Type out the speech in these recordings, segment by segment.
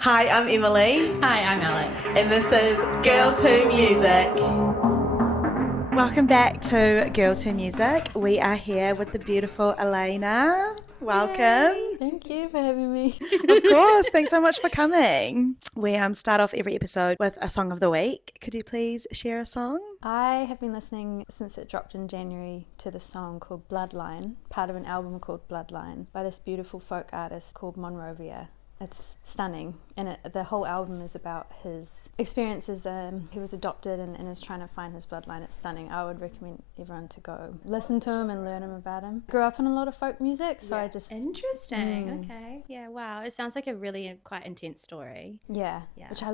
Hi, I'm Emily, Hi, I'm Alex. and this is Girls Who Music. Welcome back to Girls Who Music. We are here with the beautiful Alayna. Welcome. Yay. Thank you for having me. Of course, thanks so much for coming. We start off every episode with a song of the week. Could you please share a song? I have been listening since it dropped in January to this song called Bloodline, part of an album called Bloodline by this beautiful folk artist called Monrovia. It's stunning, and the whole album is about his experiences. He was adopted and is trying to find his bloodline. It's stunning. I would recommend everyone to go listen to him and learn about him. Grew up on a lot of folk music, so I just... Interesting. Okay. Yeah, wow. It sounds like a really quite intense story. Yeah, Yeah. which I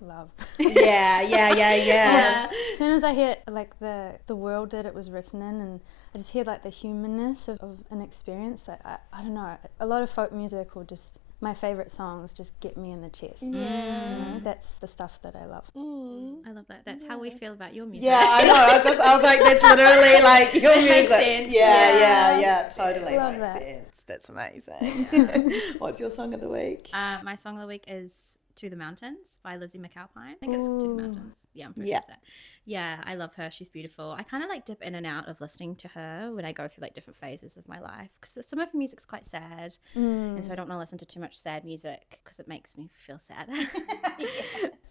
love. Yeah. As soon as I hear like the world that it was written in, and I just hear like the humanness of an experience. I don't know. A lot of folk music or just my favourite songs just get me in the chest. Yeah. You know, that's the stuff that I love. I love that. That's how we feel about your music. Yeah, I know. I was like, that's literally like your It music. makes sense. Yeah, totally Love makes that. sense. That's amazing. What's your song of the week? My song of the week is To the Mountains by Lizzie McAlpine. I think it's To the Mountains. Yeah, I'm pretty sure it's that. Yeah, I love her. She's beautiful. I kind of like dip in and out of listening to her when I go through like different phases of my life, because some of her music's quite sad, and so I don't want to listen to too much sad music because it makes me feel sad.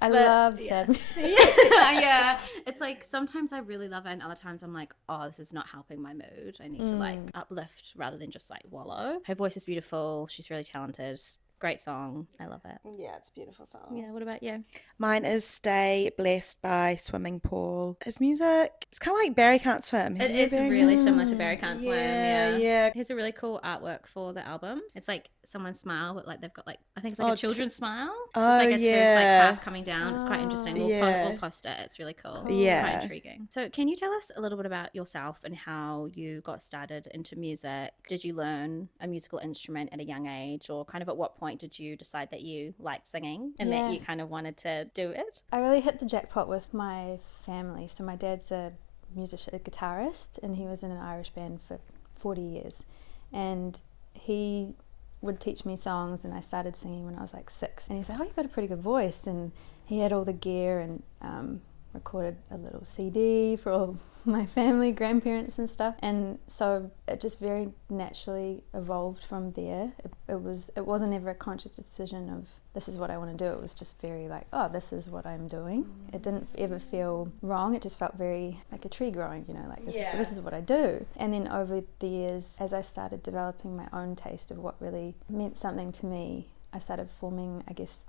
I love sad. Yeah, it's like sometimes I really love it, and other times I'm like, oh, this is not helping my mood. I need to like uplift rather than just like wallow. Her voice is beautiful. She's really talented. Great song. I love it. Yeah, it's a beautiful song. Yeah, what about you? Mine is Stay Blessed by Swimming Pool. His music, it's kind of like Barry Can't Swim. Have It you is heard really Barry similar to Barry Can't Swim. Yeah. Yeah. Here's a really cool artwork for the album. It's like someone's smile, but like they've got like, I think it's like a children's smile. So Oh, it's like a tooth yeah. like half coming down. It's quite interesting. Yeah. We'll post it. It's really cool. Yeah. It's quite intriguing. So can you tell us a little bit about yourself and how you got started into music? Did you learn a musical instrument at a young age, or kind of at what point did you decide that you liked singing and that you kind of wanted to do it? I really hit the jackpot with my family. So my dad's a musician, a guitarist, and he was in an Irish band for 40 years. And he would teach me songs, and I started singing when I was like 6. And he said, oh, you've got a pretty good voice. And he had all the gear and recorded a little CD for all my family, grandparents and stuff. And so it just very naturally evolved from there. It wasn't ever a conscious decision of this is what I want to do. It was just very like, oh, this is what I'm doing. It didn't ever feel wrong. It just felt very like a tree growing, you know, like this is what I do. And then over the years, as I started developing my own taste of what really meant something to me, I started forming, I guess,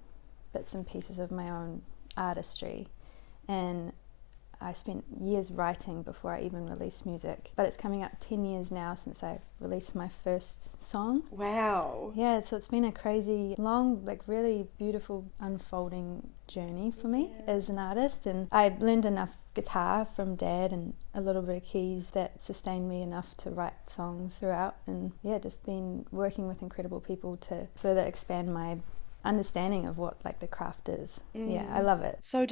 bits and pieces of my own artistry. And I spent years writing before I even released music, but it's coming up 10 years now since I released my first song. Wow. Yeah, so it's been a crazy, long, like really beautiful unfolding journey for me as an artist. And I learned enough guitar from Dad and a little bit of keys that sustained me enough to write songs throughout. And yeah, just been working with incredible people to further expand my understanding of what like the craft is. Yeah, I love it. So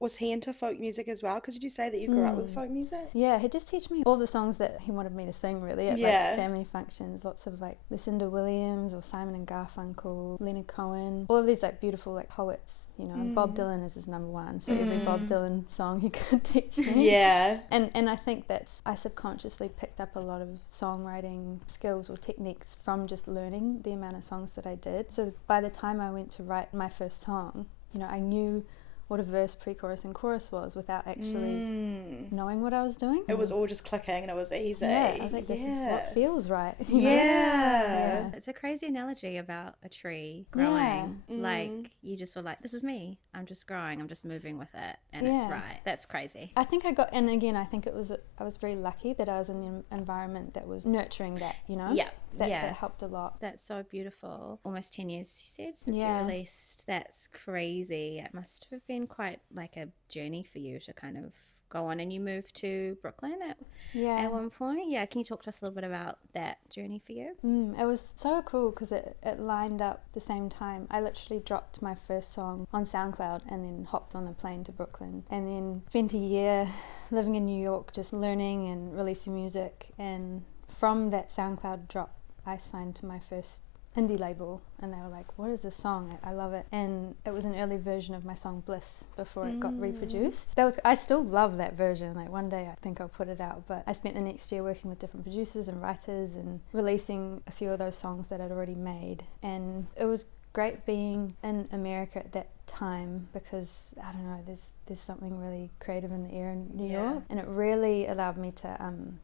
was he into folk music as well? Because did you say that you grew up with folk music? Yeah, he'd just teach me all the songs that he wanted me to sing really at like family functions. Lots of like Lucinda Williams or Simon and Garfunkel, Leonard Cohen, all of these like beautiful like poets. You know, Bob Dylan is his number one, so every Bob Dylan song he could teach me. Yeah. And I think I subconsciously picked up a lot of songwriting skills or techniques from just learning the amount of songs that I did. So by the time I went to write my first song, you know, I knew what a verse, pre-chorus and chorus was without actually knowing what I was doing. It was all just clicking and it was easy. Yeah, I was like, this is what feels right. Yeah. It's a crazy analogy about a tree growing. Like you just were like, this is me. I'm just growing. I'm just moving with it, and it's right. That's crazy. I think I think I was very lucky that I was in an environment that was nurturing that, you know. That helped a lot. That's so beautiful. Almost 10 years, you said, since you released. That's crazy. It must have been quite like a journey for you to kind of go on, and you moved to Brooklyn at one point. Yeah, can you talk to us a little bit about that journey for you? It was so cool because it lined up the same time. I literally dropped my first song on SoundCloud and then hopped on the plane to Brooklyn, and then spent a year living in New York just learning and releasing music. And from that SoundCloud drop, I signed to my first indie label, and they were like, what is this song? I love it. And it was an early version of my song Bliss before it got reproduced. I still love that version. Like one day I think I'll put it out, but I spent the next year working with different producers and writers and releasing a few of those songs that I'd already made. And it was great being in America at that time, because I don't know, there's something really creative in the air in New York, and it really allowed me to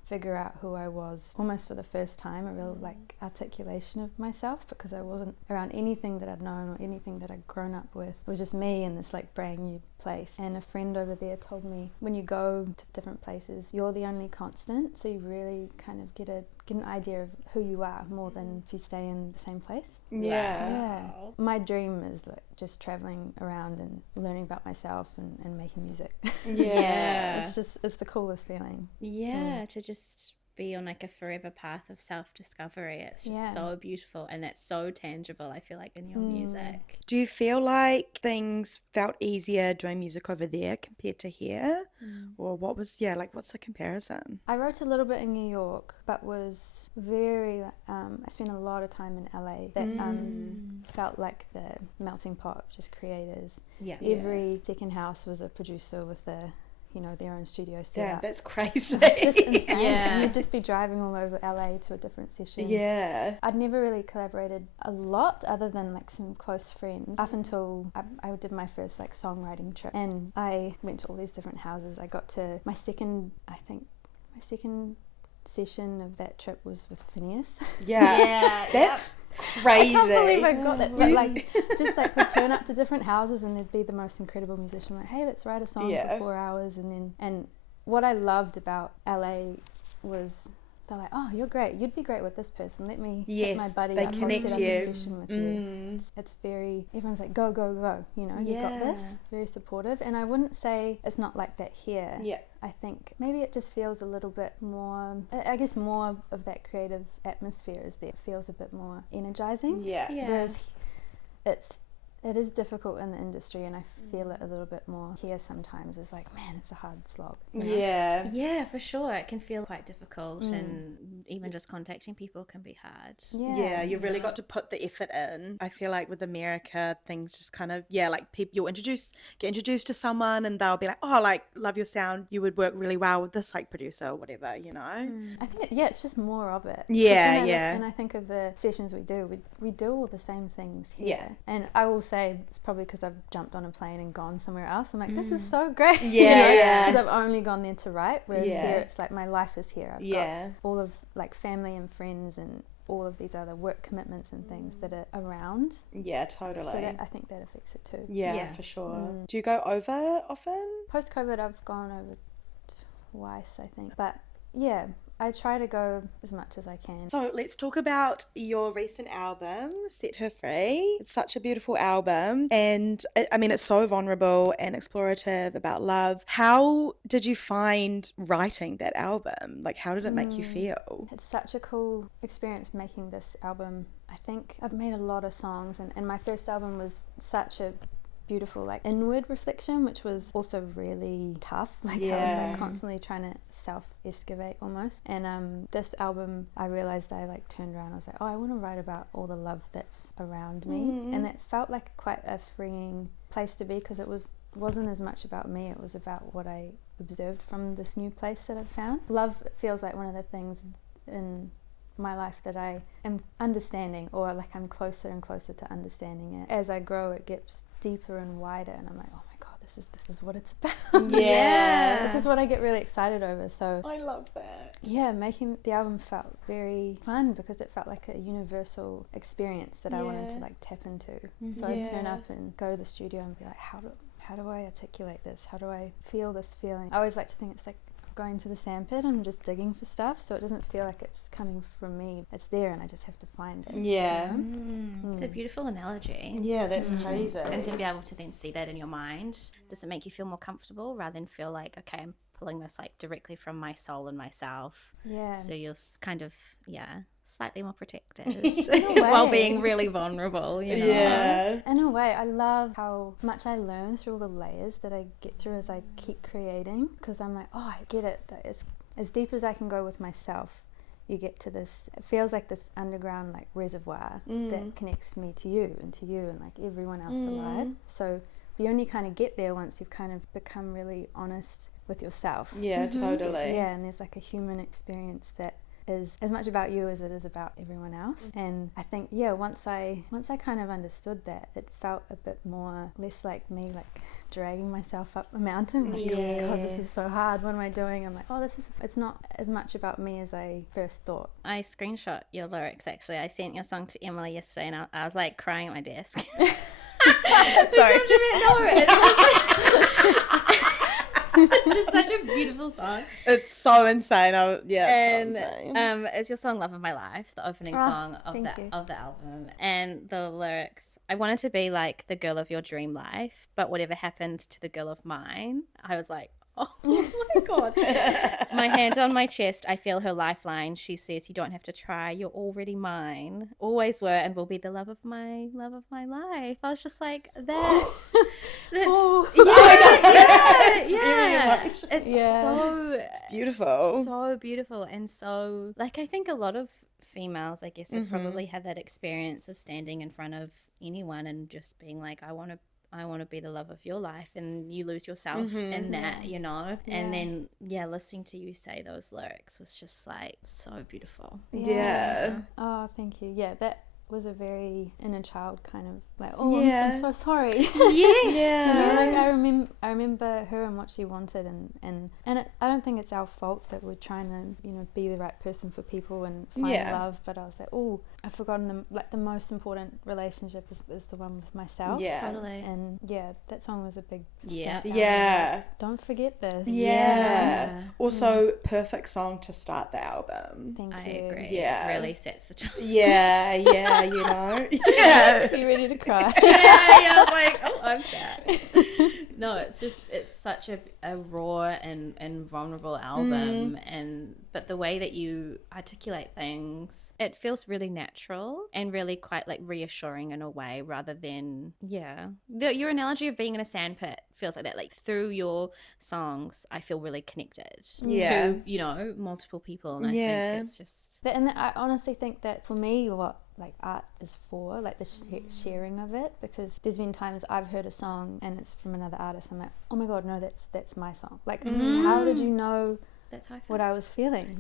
figure out who I was almost for the first time, a real like articulation of myself, because I wasn't around anything that I'd known or anything that I'd grown up with. It was just me in this like brand new place. And a friend over there told me, when you go to different places, you're the only constant, so you really kind of get an idea of who you are more than if you stay in the same place. Yeah. My dream is like just traveling around and learning about myself and making music. Yeah. It's the coolest feeling. To just be on like a forever path of self-discovery. It's just so beautiful, and that's so tangible, I feel like, in your music. Do you feel like things felt easier doing music over there compared to here? Or what's the comparison? I wrote a little bit in New York, but was very I spent a lot of time in LA that felt like the melting pot of just creators. Every second house was a producer with their own studio set up. That's crazy. It's just insane. And you'd just be driving all over LA to a different session. I'd never really collaborated a lot other than like some close friends up until I did my first like songwriting trip, and I went to all these different houses. I got to my second session of that trip was with Phineas. That's crazy. I can't believe I got that. But like, just like we'd turn up to different houses and there'd be the most incredible musician like, hey, let's write a song for 4 hours. And what I loved about LA was they're like, oh, you're great, you'd be great with this person, let me hit my buddy they up, connect set up you. a session with you. It's very, everyone's like, go, you got this, very supportive. And I wouldn't say it's not like that here. I think maybe it just feels a little bit more, I guess more of that creative atmosphere is there. It feels a bit more energizing. Whereas it is difficult in the industry, and I feel it a little bit more here sometimes. It's like, man, it's a hard slog. You know? Yeah, for sure. It can feel quite difficult, and even just contacting people can be hard. You've really got to put the effort in. I feel like with America, things just kind of, like people, get introduced to someone and they'll be like, oh, like, love your sound, you would work really well with this like producer or whatever, I think it's just more of it. And I think of the sessions we do all the same things here. And I will say it's probably because I've jumped on a plane and gone somewhere else. I'm like, this is so great. Because I've only gone there to write, whereas here it's like my life is here. I've got all of like family and friends and all of these other work commitments and things that are around. Totally. So I think that affects it too. For sure. Do you go over often? Post-COVID I've gone over twice, I think, but I try to go as much as I can. So let's talk about your recent album, Set Her Free. It's such a beautiful album, and I mean, it's so vulnerable and explorative about love. How did you find writing that album? Like, how did it make you feel? It's such a cool experience making this album. I think I've made a lot of songs, and my first album was such a beautiful like inward reflection, which was also really tough. Like I was like constantly trying to self-excavate almost. And this album, I realized I like turned around, I was like, oh, I want to write about all the love that's around me. And it felt like quite a freeing place to be, because it wasn't as much about me, it was about what I observed from this new place that I've found. Love feels like one of the things in my life that I am understanding, or like I'm closer and closer to understanding it. As I grow, it gets deeper and wider, and I'm like, oh my god, this is what it's about. It's just what I get really excited over. So I love that. Making the album felt very fun, because it felt like a universal experience that I wanted to like tap into. So I'd turn up and go to the studio and be like, how do I articulate this? How do I feel this feeling? I always like to think it's like going to the sandpit and just digging for stuff, so it doesn't feel like it's coming from me. It's there and I just have to find it. It's a beautiful analogy. That's crazy. And to be able to then see that in your mind, does it make you feel more comfortable rather than feel like, okay, I'm pulling this like directly from my soul and myself? So you're kind of slightly more protected while being really vulnerable, you know? In a way, I love how much I learn through all the layers that I get through as I keep creating, because I'm like, oh, I get it. That is as deep as I can go with myself. you get to this, it feels like this underground like reservoir that connects me to you and like everyone else alive. So you only kind of get there once you've kind of become really honest with yourself. Yeah, totally. Yeah, and there's like a human experience that is as much about you as it is about everyone else. And I think, yeah, once I kind of understood that, it felt a bit more, less like me like dragging myself up a mountain, like, oh God, this is so hard, what am I doing? I'm like, oh, it's not as much about me as I first thought. I screenshot your lyrics, actually. I sent your song to Emily yesterday, and I was like crying at my desk. Sorry. No, it's just it's just such a beautiful song. It's so insane. It's so insane. It's your song "Love of My Life." It's the opening song of the album, and the lyrics. I wanted to be like the girl of your dream life, but whatever happened to the girl of mine, I was like, oh my God. My hand on my chest, I feel her lifeline. She says, you don't have to try, you're already mine. Always were and will be the love of my life. I was just like, that's It's beautiful. So beautiful. And so, like, I think a lot of females, I guess, have probably had that experience of standing in front of anyone and just being like, I want to be the love of your life, and you lose yourself in that, you know. And then listening to you say those lyrics was just like so beautiful. Oh, thank you. Yeah, that was a very inner child kind of like, I'm so sorry. Yes. You know, like I remember her and what she wanted, and I don't think it's our fault that we're trying to, you know, be the right person for people and find love, but I was like, I've forgotten the most important relationship is the one with myself. Yeah, totally. And that song was a big don't forget this. Also perfect song to start the album. Thank you. I agree. Yeah, it really sets the tone. You know. You ready to cry? I was like, oh, I'm sad. No, it's such a raw and vulnerable album, but the way that you articulate things, it feels really natural and really quite like reassuring in a way, rather than your analogy of being in a sandpit feels like that. Like through your songs, I feel really connected to, you know, multiple people, and I think it's just and I honestly think that for me, what like art is for, like the sharing of it, because there's been times I've heard a song and it's from another artist, I'm like, oh my God, no, that's my song. Like how did you know that's how I felt. What I was feeling?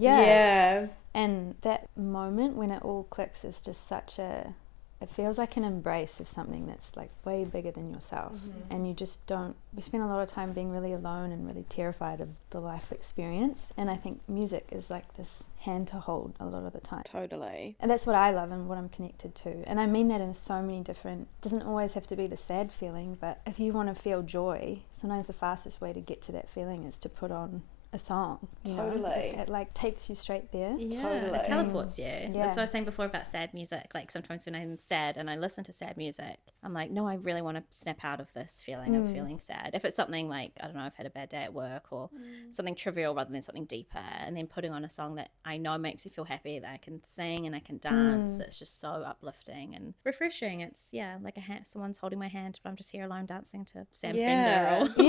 And that moment when it all clicks is just such it feels like an embrace of something that's like way bigger than yourself, and you just don't, we spend a lot of time being really alone and really terrified of the life experience, and I think music is like this hand to hold a lot of the time. Totally. And that's what I love and what I'm connected to, and I mean that in so many different, doesn't always have to be the sad feeling, but if you want to feel joy, sometimes the fastest way to get to that feeling is to put on a song. Totally. It like takes you straight there. Totally. It teleports you. That's what I was saying before about sad music. Like sometimes when I'm sad and I listen to sad music, I'm like, no, I really want to snap out of this feeling of feeling sad. If it's something like, I don't know, I've had a bad day at work or something trivial rather than something deeper, and then putting on a song that I know makes me feel happy, that I can sing and I can dance, it's just so uplifting and refreshing. It's like someone's holding my hand, but I'm just here alone dancing to Sam Fender or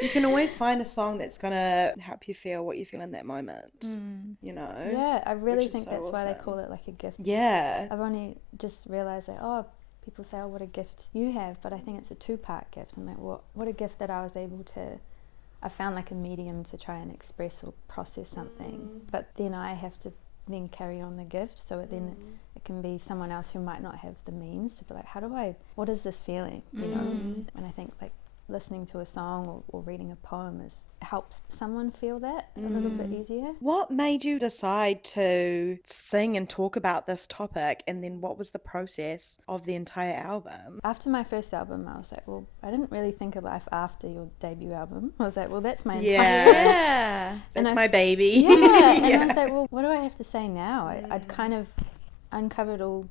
you can always find a song that's gonna help you feel what you feel in that moment, you know. I really think that's why they call it like a gift. I've only just realized that people say, oh, what a gift you have, but I think it's a two-part gift. I'm like, what a gift that I was able to, I found like a medium to try and express or process something, but then I have to then carry on the gift, so then it can be someone else who might not have the means to be like, what is this feeling, you know. And I think like listening to a song or reading a poem helps someone feel that a little bit easier. What made you decide to sing and talk about this topic, and then what was the process of the entire album? After my first album, I was like, well, I didn't really think of life after your debut album. I was like, well, that's my that's my baby. And I was like, well, what do I have to say now? I'd kind of uncovered all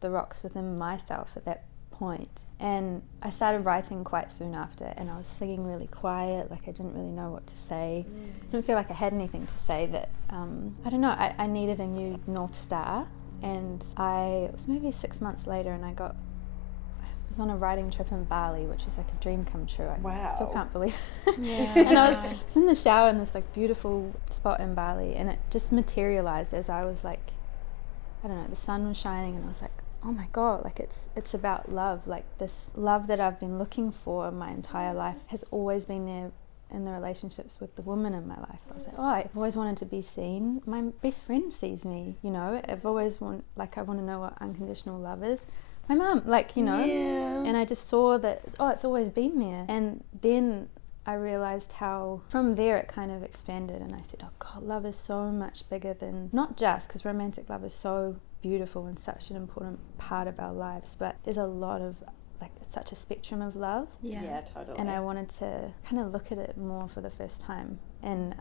the rocks within myself at that point. And I started writing quite soon after, and I was singing really quiet, like I didn't really know what to say. I didn't feel like I had anything to say that, I don't know, I needed a new North Star. And it was maybe 6 months later, and I was on a writing trip in Bali, which was like a dream come true. I still Wow. can't believe Yeah. and I was in the shower in this like beautiful spot in Bali, and it just materialized as I was like, I don't know, the sun was shining, and I was like, oh my God, like it's about love. Like this love that I've been looking for my entire life has always been there in the relationships with the woman in my life. I was like, oh, I've always wanted to be seen. My best friend sees me, you know. I want to know what unconditional love is. My mum, like, you know. Yeah. And I just saw that, oh, it's always been there. And then I realized how from there it kind of expanded, and I said, oh God, love is so much bigger than, not just because romantic love is so beautiful and such an important part of our lives, but there's a lot of, like, it's such a spectrum of love. Yeah, totally. And I wanted to kind of look at it more for the first time. And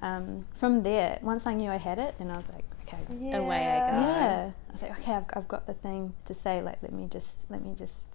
from there, once I knew I had it, then I was like, okay, away I go. yeah. I was like, okay, I've got the thing to say. Like, let me just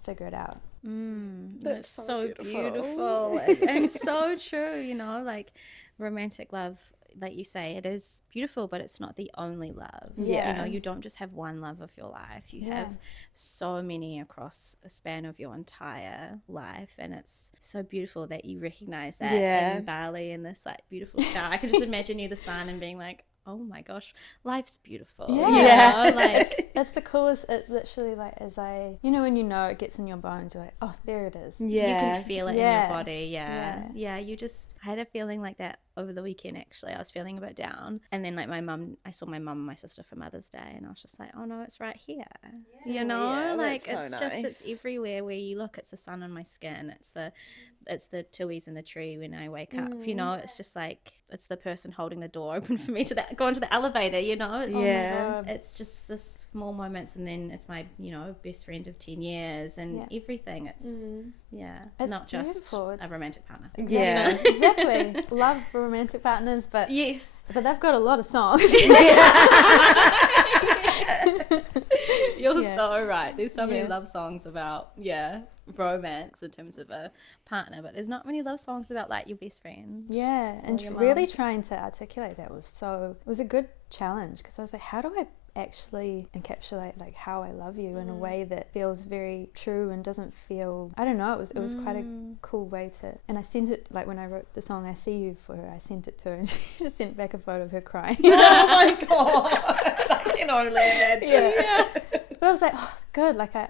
figure it out. That's so beautiful. And so true. You know, like romantic love, like you say, it is beautiful, but it's not the only love. Yeah. You know, you don't just have one love of your life. You have so many across a span of your entire life, and it's so beautiful that you recognize that in Bali in this like beautiful shower. I could just imagine you the sun and being like, oh my gosh, life's beautiful. Yeah. You know? Like That's the coolest. It literally, like, as when you know it gets in your bones, you're like, oh, there it is. you can feel it in your body. Yeah. You just, I had a feeling like that over the weekend. Actually, I was feeling a bit down, and then like I saw my mum and my sister for Mother's Day, and I was just like, oh no, it's right here. You know, like that's so nice. it's everywhere where you look. It's the sun on my skin. It's the tuis in the tree when I wake up. You know, it's just like, it's the person holding the door open for me to go into the elevator. You know, it's just the small moments, and then it's my, you know, best friend of 10 years and everything. It's not just beautiful. a romantic partner. Yeah. You know? Exactly. Love romantic partners, but yes, but they've got a lot of songs. You're so right. There's so many love songs about romance in terms of a partner, but there's not many love songs about like your best friend. Yeah, and really trying to articulate that it was a good challenge, because I was like, how do I actually encapsulate like how I love you in a way that feels very true and doesn't feel, I don't know, it was quite a cool way to, and I sent it, like when I wrote the song I See You for her, I sent it to her and she just sent back a photo of her crying. Oh my God. I can only imagine. Yeah. But I was like, oh, good, like I'm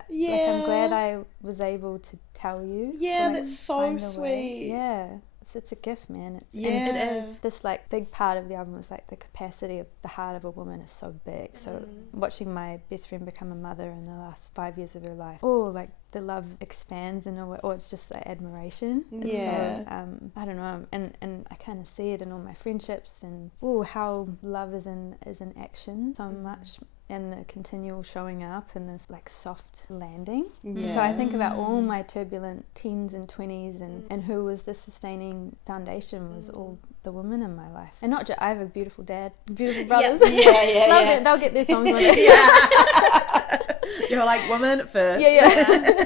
glad I was able to tell you. Yeah, like, that's so sweet. Yeah. It's a gift, man. And it is this like big part of the album was like the capacity of the heart of a woman is so big. So watching my best friend become a mother in the last 5 years of her life, like the love expands in a way, or it's just like admiration. Yeah. So, I don't know, and I kind of see it in all my friendships, and how love is in action so much. And the continual showing up and this like soft landing. So I think about all my turbulent teens and 20s and who was the sustaining foundation was all the women in my life. And not just, I have a beautiful dad, beautiful brothers. Love it. They'll get their songs one day. You're like, woman first. Yeah.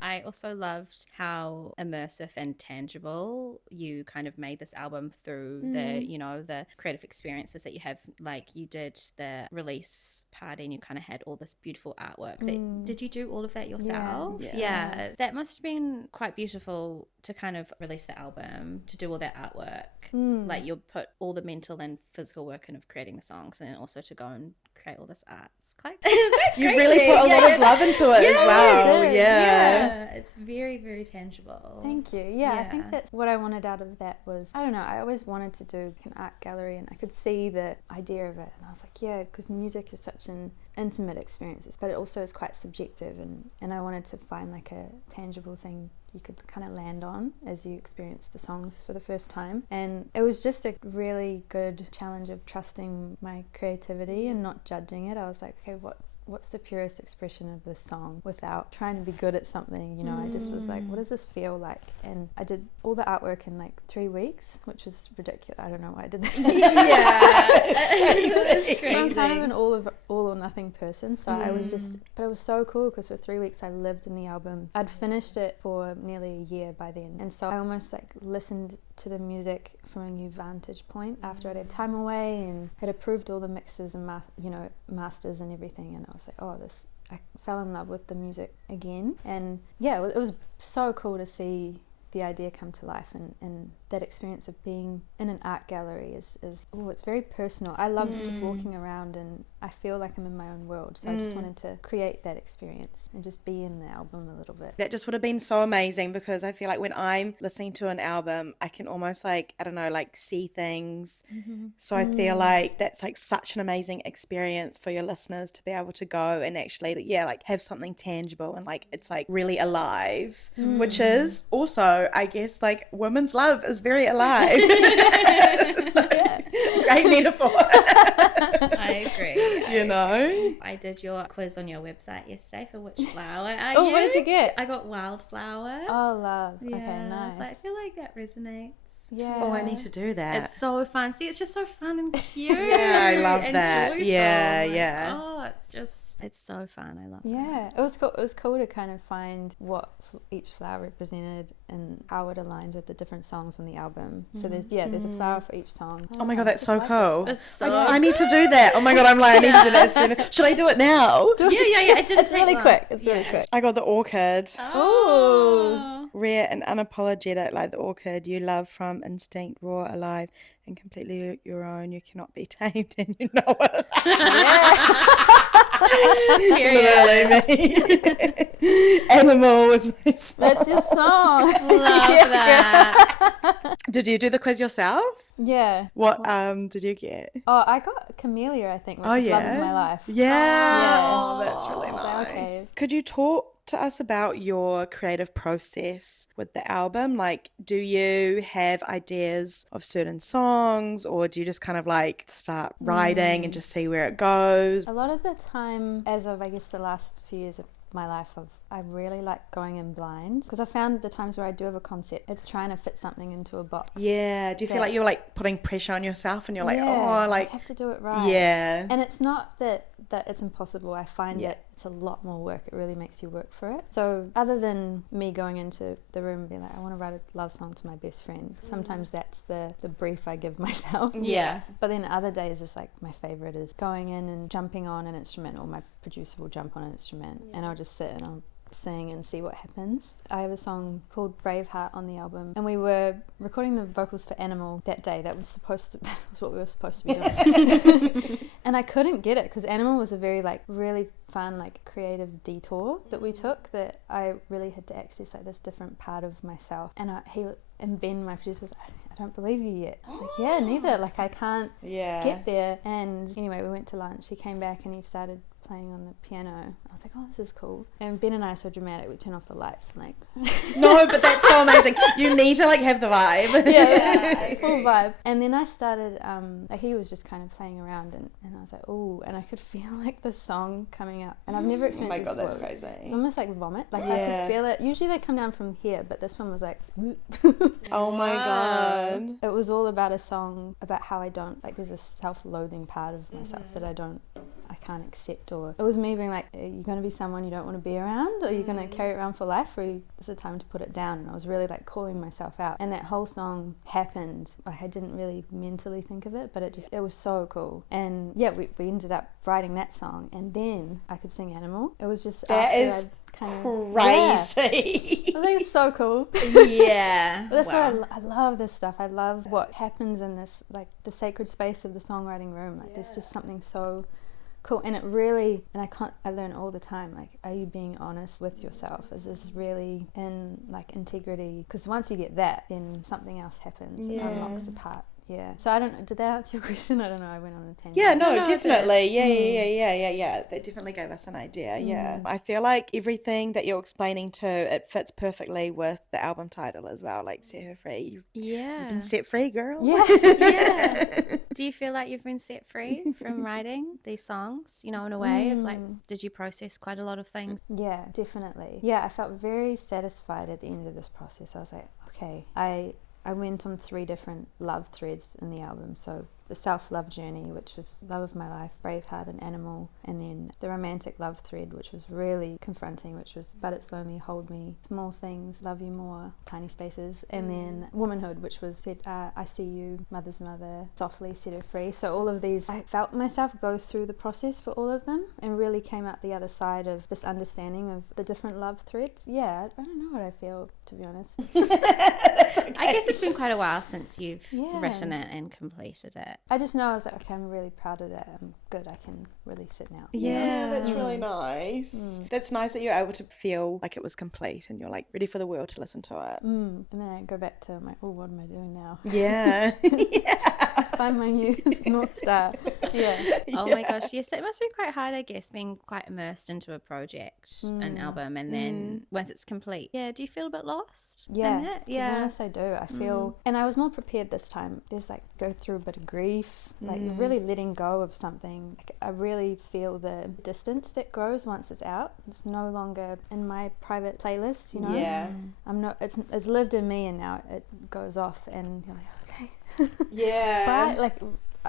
I also loved how immersive and tangible you kind of made this album through the, you know, the creative experiences that you have. Like you did the release party and you kind of had all this beautiful artwork. Did you do all of that yourself? Yeah. That must have been quite beautiful to kind of release the album, to do all that artwork. Like you'll put all the mental and physical work in of creating the songs, and then also to go and create all this art. It's quite You've really put a lot of love into it as well. Yeah, it's very, very tangible. Thank you. Yeah, I think that's what I wanted out of that was, I don't know, I always wanted to do an art gallery, and I could see the idea of it, and I was like, yeah, because music is such an intimate experience, but it also is quite subjective, and I wanted to find like a tangible thing you could kind of land on as you experience the songs for the first time. And it was just a really good challenge of trusting my creativity and not judging it. I was like, okay, what's the purest expression of this song without trying to be good at something, you know? I just was like, what does this feel like? And I did all the artwork in like 3 weeks, which was ridiculous. I don't know why I did that. It's crazy. So I'm kind of an all or nothing person, so I was just, but it was so cool because for 3 weeks I lived in the album. I'd finished it for nearly a year by then, and so I almost like listened to the music from a new vantage point after I'd had time away and had approved all the mixes and masters and everything, and I was like, oh, this I fell in love with the music again. And yeah, it was so cool to see the idea come to life, and that experience of being in an art gallery is it's very personal. I love just walking around and I feel like I'm in my own world, so I just wanted to create that experience and just be in the album a little bit. That just would have been so amazing, because I feel like when I'm listening to an album, I can almost like, I don't know, like see things. So I feel like that's like such an amazing experience for your listeners to be able to go and actually, like have something tangible and like it's like really alive, which is also, I guess, like women's love is very alive. It's like, great metaphor. I agree. You know? I did your quiz on your website yesterday for which flower are Oh, you? what did you get? I got wildflower. Oh, love. Yeah, Okay, nice. so I feel like that resonates. Yeah. Oh, I need to do that. It's so fun. See, it's just so fun and cute. Yeah, I love and that. joyful. Yeah, Like, yeah. Oh, it's so fun. I love that. Yeah, it was cool. It was cool to kind of find what each flower represented and how it aligned with the different songs on the album. So there's a flower for each song. Oh my god, that's so cool. It's so I need to do that. Oh my god, I'm like, I need to do that soon. Should I do it now? Yeah. It didn't It's take really long. quick. It's really quick. I got the orchid. Oh. Rare and unapologetic, like the orchid. You love from instinct, raw, alive, and completely your own. You cannot be tamed, and you know it. Literally me. Animal was my song. That's your song. Love that. Did you do the quiz yourself? Yeah. What did you get? Oh, I got Camellia, I think, which Oh, is Love yeah? of My Life. Yeah. Oh. Oh, that's really I was nice. like, okay. Could you talk to us about your creative process with the album? Like, do you have ideas of certain songs, or do you just kind of like start writing and just see where it goes? A lot of the time, as of I guess the last few years of my life, I really like going in blind, because I found the times where I do have a concept, it's trying to fit something into a box. Yeah. Do you feel like you're like putting pressure on yourself and you're like, Yeah, oh, like, I have to do it right. yeah. And it's not that it's impossible. I find that it's a lot more work. It really makes you work for it. So other than me going into the room and being like, I want to write a love song to my best friend, sometimes that's the brief I give myself. Yeah. But then other days it's like my favorite is going in and jumping on an instrument, or my producer will jump on an instrument and I'll just sit and I'll sing and see what happens. I have a song called Braveheart on the album, and we were recording the vocals for Animal that day. That was what we were supposed to be doing. And I couldn't get it, because Animal was a very like really fun, like creative detour that we took, that I really had to access like this different part of myself. And Ben, my producer, was like, I don't believe you yet. I was like, yeah, neither. Like, I can't get there. And anyway, we went to lunch. He came back and he started playing on the piano. I was like, oh, this is cool. And Ben and I are so dramatic, we turn off the lights and like No, but that's so amazing. You need to like have the vibe. yeah, full vibe. And then I started like he was just kind of playing around, and I was like, oh, and I could feel like the song coming up, and I've never Oh experienced my god, this that's before. crazy. It's almost like vomit. Like I could feel it. Usually they come down from here, but this one was like Oh my god. it was all about a song about how I don't like, there's a self-loathing part of myself that I can't accept. Or it was me being like, are you going to be someone you don't want to be around, or are you going to carry it around for life, or is it time to put it down? And I was really like calling myself out, and that whole song happened. Like, I didn't really mentally think of it, but it was so cool. And yeah, we ended up writing that song, and then I could sing Animal. It was just That after is crazy. I think it's so cool. Yeah. But that's why I love this stuff. I love what happens in this, like the sacred space of the songwriting room. Like there's just something so cool, and it really, and I learn all the time, like, are you being honest with yourself? Is this really in like integrity? Because once you get that, then something else happens. It unlocks the part. Yeah. So I don't know, did that answer your question? I don't know, I went on a tangent. Yeah, no, definitely. Yeah. That definitely gave us an idea. Yeah. I feel like everything that you're explaining to, it fits perfectly with the album title as well, like Set Her Free. You've been set free, girl. Yeah. Do you feel like you've been set free from writing these songs, you know, in a way of like, did you process quite a lot of things? Yeah, definitely. Yeah, I felt very satisfied at the end of this process. I was like, okay, I I went on 3 different love threads in the album. So the self-love journey, which was love of my life, Braveheart and Animal, and then the romantic love thread, which was really confronting, which was But It's Lonely, Hold Me, Small Things, Love You More, Tiny Spaces, and then womanhood, which was I See You, Mother's Mother, Softly, Set Her Free. So all of these, I felt myself go through the process for all of them and really came out the other side of this understanding of the different love threads. Yeah, I don't know what I feel, to be honest. Okay. I guess it's been quite a while since you've Yeah. written it and completed it. I just know I was like, okay, I'm really proud of that. I'm good. I can release it now. Yeah, that's really nice. That's nice that you're able to feel like it was complete and you're like ready for the world to listen to it. And then I go back to my, oh, what am I doing now? Yeah. Yeah. Find my new North Star. Yeah. Oh my gosh, yes, it must be quite hard, I guess, being quite immersed into a project, an album, and then once it's complete, do you feel a bit lost? Yeah, in it? to be honest, I do. I feel, and I was more prepared this time. There's like go through a bit of grief, like really letting go of something. Like, I really feel the distance that grows once it's out. It's no longer in my private playlist, you know. Yeah. I'm not. It's lived in me, and now it goes off, and you're like, okay. Yeah. Right? Like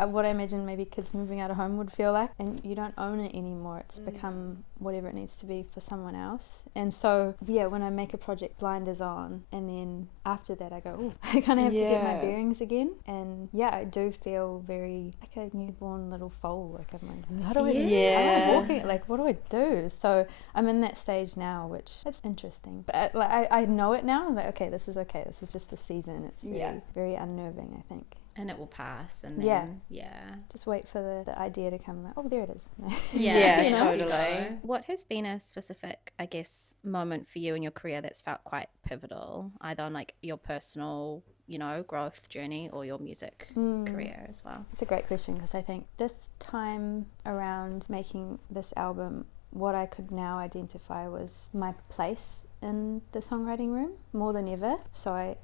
what I imagine maybe kids moving out of home would feel like, and you don't own it anymore. It's become whatever it needs to be for someone else. And so when I make a project, blinders on, and then after that I go, oh, I kind of have to get my bearings again. And I do feel very like a newborn little foal. Like I'm like, how do I walk it? Like what do I do? So I'm in that stage now, which it's interesting, but I know it now. I'm like, okay, this is just the season. It's very unnerving, I think. And it will pass, and then just wait for the idea to come. Like, oh, there it is. Yeah, totally. What has been a specific, I guess, moment for you in your career that's felt quite pivotal, either on like your personal, growth journey or your music career as well? It's a great question, because I think this time around making this album, what I could now identify was my place in the songwriting room more than ever. So I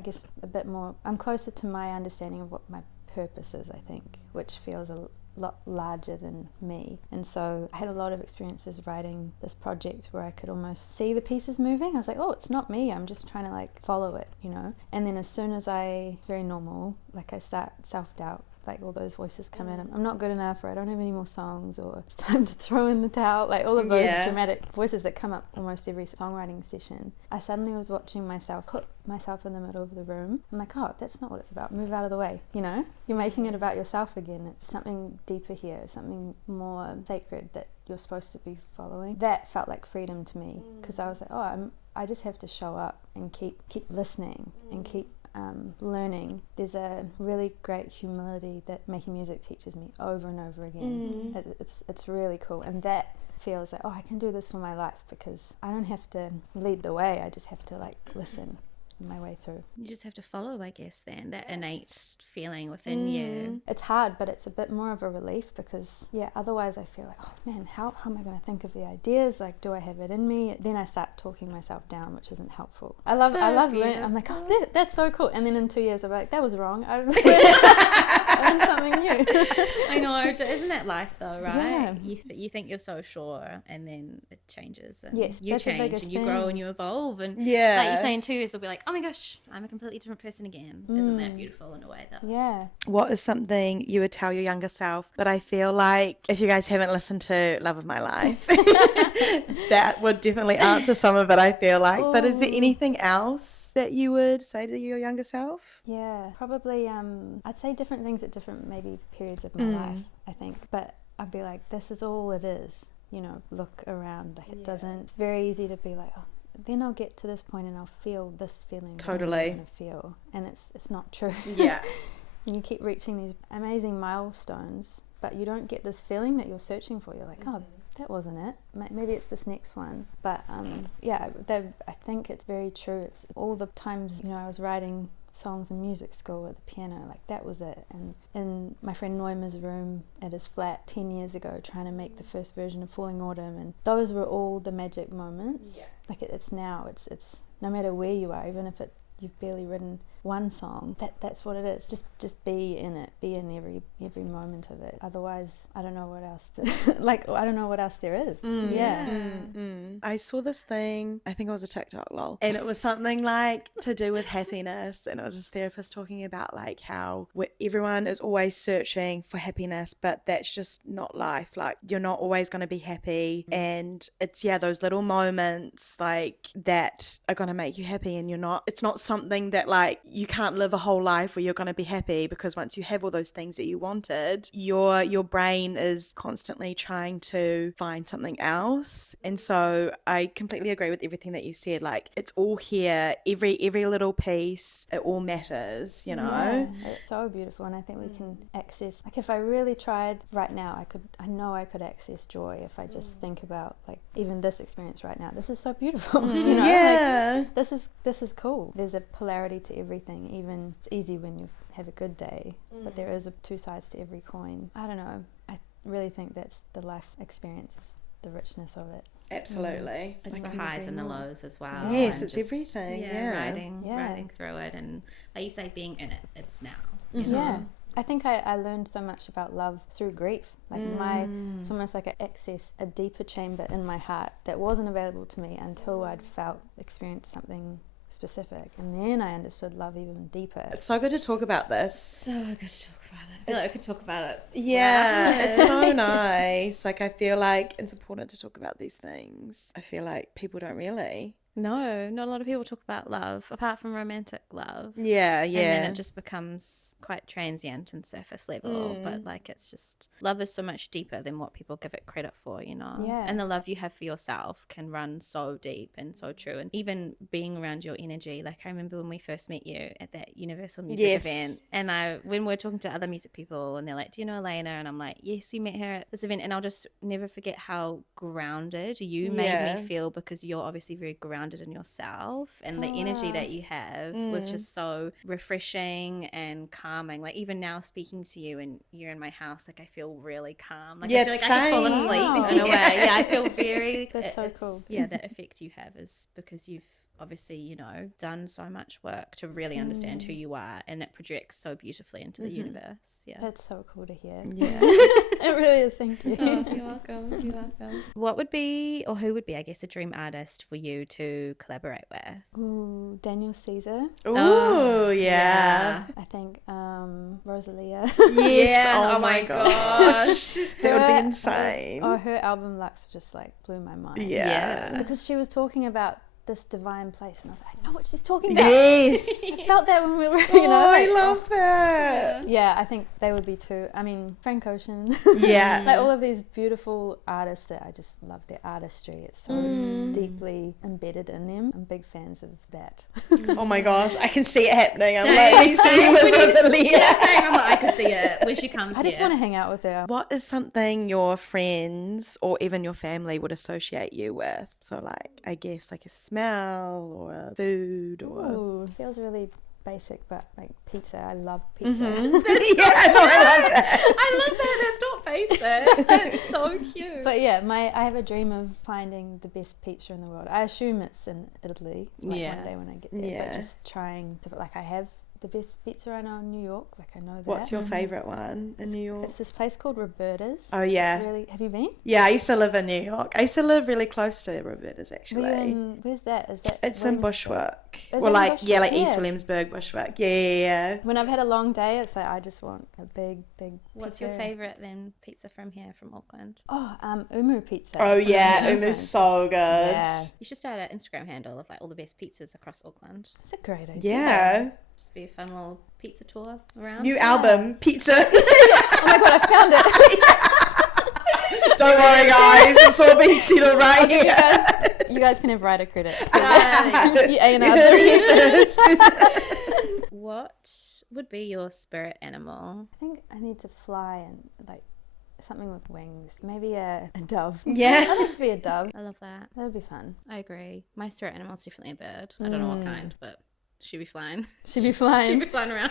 guess a bit more, I'm closer to my understanding of what my purpose is, I think, which feels a lot larger than me. And so I had a lot of experiences writing this project where I could almost see the pieces moving. I was like, oh, it's not me, I'm just trying to like follow it, And then as soon as very normal, like I start self-doubt, like all those voices come in, I'm not good enough, or I don't have any more songs, or it's time to throw in the towel, like all of those dramatic voices that come up almost every songwriting session. I suddenly was watching myself put myself in the middle of the room. I'm like, oh, that's not what it's about, move out of the way, you're making it about yourself again. It's something deeper here, something more sacred that you're supposed to be following. That felt like freedom to me, because I was like, oh, I just have to show up and keep listening and keep learning. There's a really great humility that making music teaches me over and over again. It's really cool, and that feels like, oh, I can do this for my life, because I don't have to lead the way. I just have to like listen my way through. You just have to follow, I guess, then that innate feeling within you. It's hard, but it's a bit more of a relief, because otherwise I feel like, oh man, how am I going to think of the ideas? Like, do I have it in me? Then I start talking myself down, which isn't helpful. I love learning. I'm like, oh, that's so cool. And then in 2 years I'm like, that was wrong. I learned something new. I know. Isn't that life though, right? You think you're so sure, and then it changes, and you change, and you grow, and you evolve, and like you say, in 2 years, you'll be like, oh my gosh, I'm a completely different person again. Isn't that beautiful in a way though? Yeah. What is something you would tell your younger self? But I feel like if you guys haven't listened to Love of My Life, that would definitely answer some of it, I feel like. Ooh. But is there anything else that you would say to your younger self? Yeah, probably I'd say different things at different maybe periods of my life, I think. But I'd be like, this is all it is. Look around. Like, it doesn't, it's very easy to be like, oh, then I'll get to this point and I'll feel this feeling totally I'm gonna feel, and it's not true. And you keep reaching these amazing milestones, but you don't get this feeling that you're searching for. You're like, oh, that wasn't it, maybe it's this next one. But I think it's very true. It's all the times I was writing songs in music school at the piano, like that was it. And in my friend Noima's room at his flat 10 years ago, trying to make the first version of Falling Autumn, and those were all the magic moments. Like it's now, it's no matter where you are, even if you've barely written one song, that's what it is. Just be in it, be in every moment of it. Otherwise, I don't know what else I don't know what else there is. I saw this thing, I think it was a TikTok, lol, and it was something like to do with happiness, and it was this therapist talking about like how everyone is always searching for happiness, but that's just not life. Like, you're not always going to be happy, and it's those little moments like that are going to make you happy, and it's not something that like you can't live a whole life where you're going to be happy, because once you have all those things that you wanted, your brain is constantly trying to find something else. And so I completely agree with everything that you said. Like, it's all here, every little piece, it all matters, you know. Yeah, it's so beautiful, and I think we can access, like, if I really tried right now, I know I could access joy if I just think about like even this experience right now. This is so beautiful. You know, like, this is cool. There's a polarity to everything. Even it's easy when you have a good day, but there is two sides to every coin. I don't know. I really think that's the life experience, is the richness of it. Absolutely. It's the highs and the lows as well. Yes, and it's just, everything. Riding through it, and like you say, being in it. It's now. You know? Yeah. I think I learned so much about love through grief. Like it's almost like I accessed a deeper chamber in my heart that wasn't available to me until I'd experienced something specific, and then I understood love even deeper. It's so good to talk about this. So good to talk about it. I feel like I could talk about it. Yeah, it's so nice. Like, I feel like it's important to talk about these things. I feel like people don't really. No, not a lot of people talk about love, apart from romantic love. Yeah. And then it just becomes quite transient and surface level. But like, it's just, love is so much deeper than what people give it credit for, you know? Yeah. And the love you have for yourself can run so deep and so true. And even being around your energy, like I remember when we first met you at that Universal Music event, and when we're talking to other music people and they're like, do you know Alayna? And I'm like, yes, we met her at this event. And I'll just never forget how grounded you made me feel, because you're obviously very grounded in yourself, and the energy that you have was just so refreshing and calming. Like, even now speaking to you and you're in my house, like I feel really calm. Like, I feel like I can fall asleep in a way. Yeah, I feel very That's so cool. Yeah, the effect you have is because you've obviously, you know, done so much work to really understand who you are, and it projects so beautifully into the universe. Yeah, that's so cool to hear. Yeah. It really is. Thank you. Oh, you're welcome. You're welcome. What would be, or who would be, I guess, a dream artist for you to collaborate with? Ooh, Daniel Caesar. Ooh, yeah. I think Rosalia. Yes. Yeah. Oh my gosh. That would be insane. Her album Lux just like blew my mind. Yeah. Because she was talking about this divine place, and I was like, I know what she's talking about. Yes. I felt that when we were, I love that. Yeah, I think they would be two. I mean, Frank Ocean. Yeah. Like all of these beautiful artists that I just love their artistry. It's so deeply embedded in them. I'm big fans of that. Oh my gosh, I can see it happening. I'm like, let's see you with Rosalia. Yeah, saying I'm like, I could see it when she comes I just want to hang out with her. What is something your friends or even your family would associate you with? So like, I guess like a smell or a food or... Ooh, feels really basic, but like pizza. I love pizza. Yeah, no, I love that. I love that. That's not basic. That's so cute. But yeah, I have a dream of finding the best pizza in the world. I assume it's in Italy. Like one day when I get there. But just trying to, like, I have the best pizza I know in New York. Like, I know that. What's your favourite one in New York? It's this place called Roberta's. Oh, yeah. Really, have you been? Yeah, I used to live in New York. I used to live really close to Roberta's, actually. Where's that? Is that? It's in Bushwick. Is Well, it like, in yeah, like Bushwick? East Williamsburg, Bushwick. Yeah. When I've had a long day, it's like I just want a big What's pizza. your favourite then pizza from here, from Auckland? Oh, Umu pizza. Oh, yeah, Umu's Umu's so good. Yeah, You should start an Instagram handle of like all the best pizzas across Auckland. it's a great idea. Yeah. Just be a fun little pizza tour around. New album, Pizza. Oh my god, I found it. Don't worry, guys. It's all been settled right here. You guys can have writer credit. Yeah. You A&R. You heard it here first. What would be your spirit animal? I think I need to fly and like something with wings. Maybe a dove. Yeah. I'd like to be a dove. I love that. That would be fun. I agree. My spirit animal is definitely a bird. I don't know what kind, but she'd be flying. She'd be flying. She'd be flying around.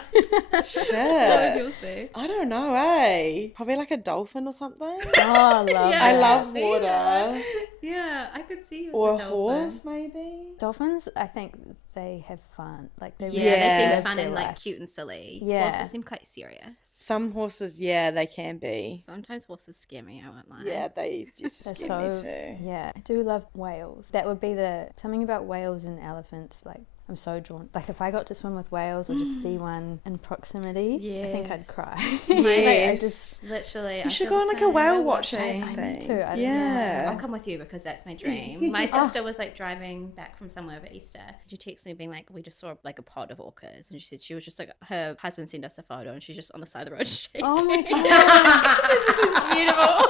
What Shit. would yours be? I don't know, eh? Probably like a dolphin or something. Oh, I love I that. love See water. that? Yeah, I could see you as Or a a dolphin. horse, maybe? Dolphins, I think they have fun. Like they Yeah, they Yeah. seem fun their and like life. cute and silly. Yeah. Horses seem quite serious. Some horses, yeah, they can be. Sometimes horses scare me, I won't lie. Yeah, they used to They're scare me so too. yeah. I do love whales. That would be something about whales and elephants. Like I'm so drawn. Like if I got to swim with whales or just see one in proximity, I think I'd Yes. cry. Yes. I just Literally, You should go on like a whale watching I thing. need to. I don't yeah. I'll come with you because that's my dream. My sister was like driving back from somewhere over Easter. She texted me being like, we just saw like a pod of orcas. And she said she was just like, her husband sent us a photo and she's just on the side of the road shaking. Oh my god. It's just beautiful.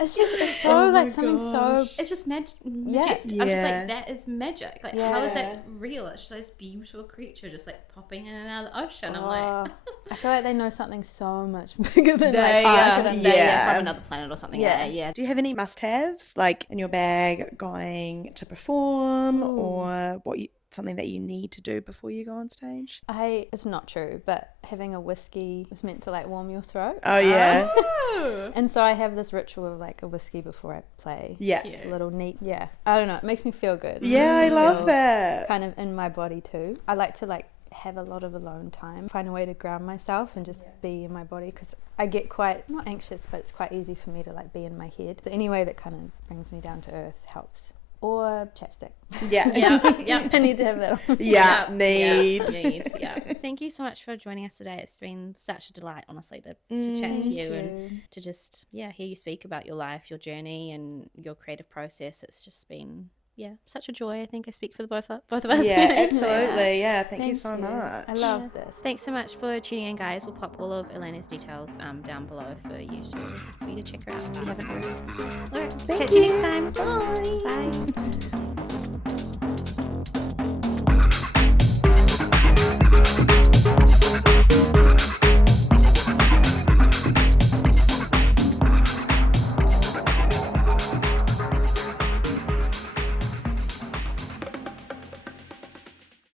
It's so Oh my like something gosh. It's just majestic. I'm just Yeah. like, that is magic. Like, how is Yeah. that real? It's just this beautiful creature just like popping in and out of the ocean. I'm so. like, I feel like they know something so much bigger than they like us are could yeah. understand. from another planet or something. Yeah. Yeah. Do you have any must-haves like in your bag going to perform Ooh. or something that you need to do before you go on stage? It's not true, but having a whiskey was meant to like warm your throat. Oh yeah. Oh. And so I have this ritual of like a whiskey before I play. Yeah. It's a little neat. Yeah. I don't know. It makes me feel good. Yeah, I Makes me love feel that. Kind of in my body too. I like to like have a lot of alone time, find a way to ground myself and just be in my body because I get quite, not anxious, but it's quite easy for me to like be in my head. So any way that kind of brings me down to earth helps. Or chapstick. Yeah. Yeah. I need to have that on. Yeah, need. Yeah. Thank you so much for joining us today. It's been such a delight, honestly, to chat to you and to just, hear you speak about your life, your journey and your creative process. It's just been, such a joy. I think I speak for the both of us. Yeah, absolutely. Yeah, thank you so you. much. I love this. Thanks so much for tuning in, guys. We'll pop all of Alayna's details down below for you to check her out if you haven't already. All right, catch you next time. Bye. Bye.